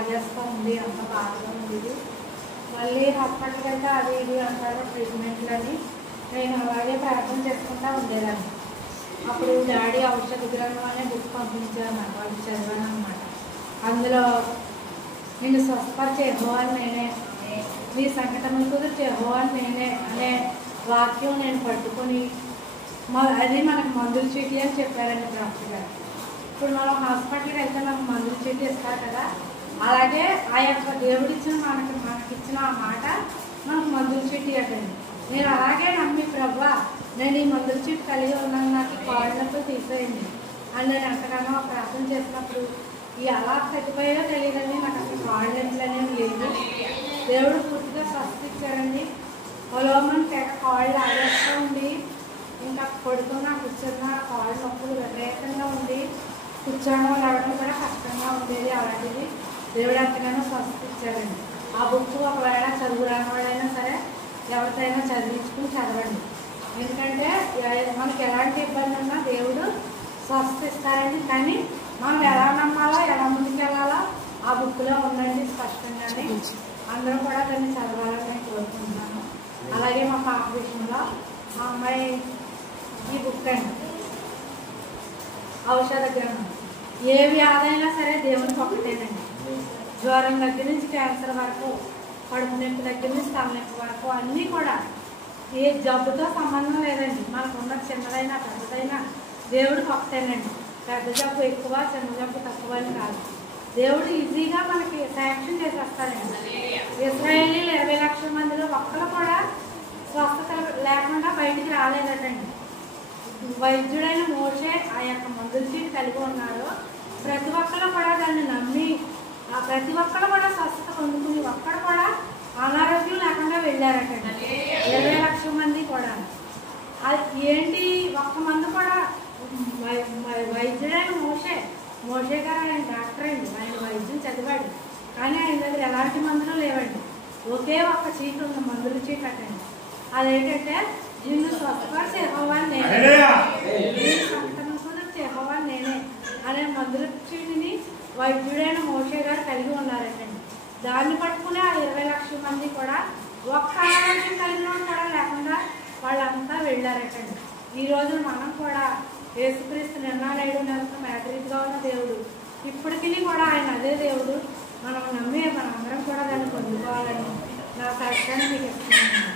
లాగేస్తూ ఉంది, అంత బాధగా ఉంది. మళ్ళీ హాస్పిటల్కి వెళ్తే అది ఇది అంటారు ట్రీట్మెంట్లని. నేను అలాగే ప్రార్థన చేసుకుంటూ ఉండేదాన్ని. అప్పుడు డాడీ ఔషధ గ్రంథం అనే బుక్ పంపించారు నాకు, వాళ్ళు చదివాను అనమాట. అందులో నిన్ను స్వస్థపరిచే యెహోవాను నేనే, నీ సంకటములు కుదిర్చే యెహోవాను నేనే అనే వాక్యం నేను పట్టుకొని అది మనకు మందుల చీటీ అని చెప్పారండి డాక్టర్ గారు. ఇప్పుడు మనం హాస్పిటల్కి వెళ్తే మనకు మందుల చీటీ ఇస్తారు కదా, అలాగే ఆ యొక్క దేవుడిచ్చిన మనకిచ్చిన ఆ మాట మనకు మందుల చీటీ అటండి. నేను అలాగే నమ్మి ప్రభువా నేను ఈ మందుల చీటీ కలిగి ఉన్నాను, నాకు కాళ్ళ నొప్పులు తీసేయండి అని నేను ఎంతగానో ప్రార్థన చేసినప్పుడు ఈ అలా తగ్గిపోయో తెలియదండి, నాకు అసలు కాళ్ళ నొప్పులు అనేవి లేదు. దేవుడు పూర్తిగా స్వస్థ ఇచ్చారండి. పొలోమని తెగ కాళ్ళు ఆడేస్తూ ఉండి ఇంకా పడుకున్నా కూర్చున్నా కాళ్ళు నొప్పులు విపరీతంగా ఉండి కూర్చోవడం రావడం కూడా కష్టంగా ఉండేది. అలాంటిది దేవుడు ఎంతగానో స్వస్థ ఇచ్చారండి. ఆ బుక్ ఒకవేళ చదువు రానివాడైనా సరే ఎవరికైనా చదివించుకుని చదవండి. ఎందుకంటే మనకి ఎలాంటి ఇబ్బంది ఉన్నా దేవుడు స్వస్థ ఇస్తారండి. కానీ మనం ఎలా నమ్మాలో ఎలా ముందుకెళ్ళాలో ఆ బుక్లో ఉందండి స్పష్టంగానే. అందరూ కూడా దాన్ని చదవాలని నేను కోరుకుంటున్నాను. అలాగే మా పాప విషయంలో మా అమ్మాయి ఈ బుక్ అండి ఔషధ గ్రంథం. ఏ వ్యాధి అయినా సరే దేవునికి ఒకటేనండి. జ్వరం దగ్గర నుంచి క్యాన్సర్ వరకు, కడుపు నొప్పి దగ్గర నుంచి తలనొప్పి వరకు అన్నీ కూడా ఏ జబ్బుతో సంబంధం లేదండి. మనకున్న చిన్నదైనా పెద్దదైనా దేవుడికి ఒకటేనండి. పెద్ద జబ్బు ఎక్కువ, చిన్న జబ్బు తక్కువ అని కాదు. దేవుడు ఈజీగా మనకి శాంక్షన్ చేసేస్తారండి. ఇశ్రాయేలీలు 20 లక్షల మందిలో ఒక్కరు కూడా స్వస్థత లేకుండా బయటికి రాలేదటండి. వైద్యుడైన మోషే ఆ యొక్క మందుల చీటి కలిగి ఉన్నారు. ప్రతి ఒక్కరు కూడా దాన్ని నమ్మి ప్రతి ఒక్కరు కూడా స్వస్థత పొందుకుని ఒక్కడు కూడా అనారోగ్యం లేకుండా వెళ్ళారటండి. 20 లక్షల మంది కూడా. అది ఏంటి ఒక్క మంది కూడా వైద్యుడైన మోషే గారు ఆయన డాక్టర్ అండి, ఆయన వైద్యం చదివాడు. కానీ ఆయన దగ్గర ఎలాంటి మందులు లేవండి. ఒకే ఒక్క చీటి ఉంది, మందుల చీటి అటండి. అదేంటంటే నిన్ను స్వస్థపరిచే యెహోవాను నేనే, సంకటములు కుదిర్చే యెహోవాను నేనే అనే మందుల చీటిని వైద్యుడైన మోషే గారు కలిగి ఉన్నారటండి. దాన్ని పట్టుకునే ఆ 20 లక్షల మంది కూడా ఒక్క ఆరోగ్యం కలిగిన కూడా లేకుండా వాళ్ళంతా వెళ్ళారటండి. ఈ రోజు మనం కూడా యేసుక్రీస్తు నిర్ణయాలు నెలకొని మేతరీతిగా ఉన్న దేవుడు ఇప్పటికీ కూడా ఆయన అదే దేవుడు. మనం నమ్మి మనందరం కూడా దాన్ని పొందుకోవాలని నా సాక్ష్యాన్ని మీకు ఇస్తున్నాను.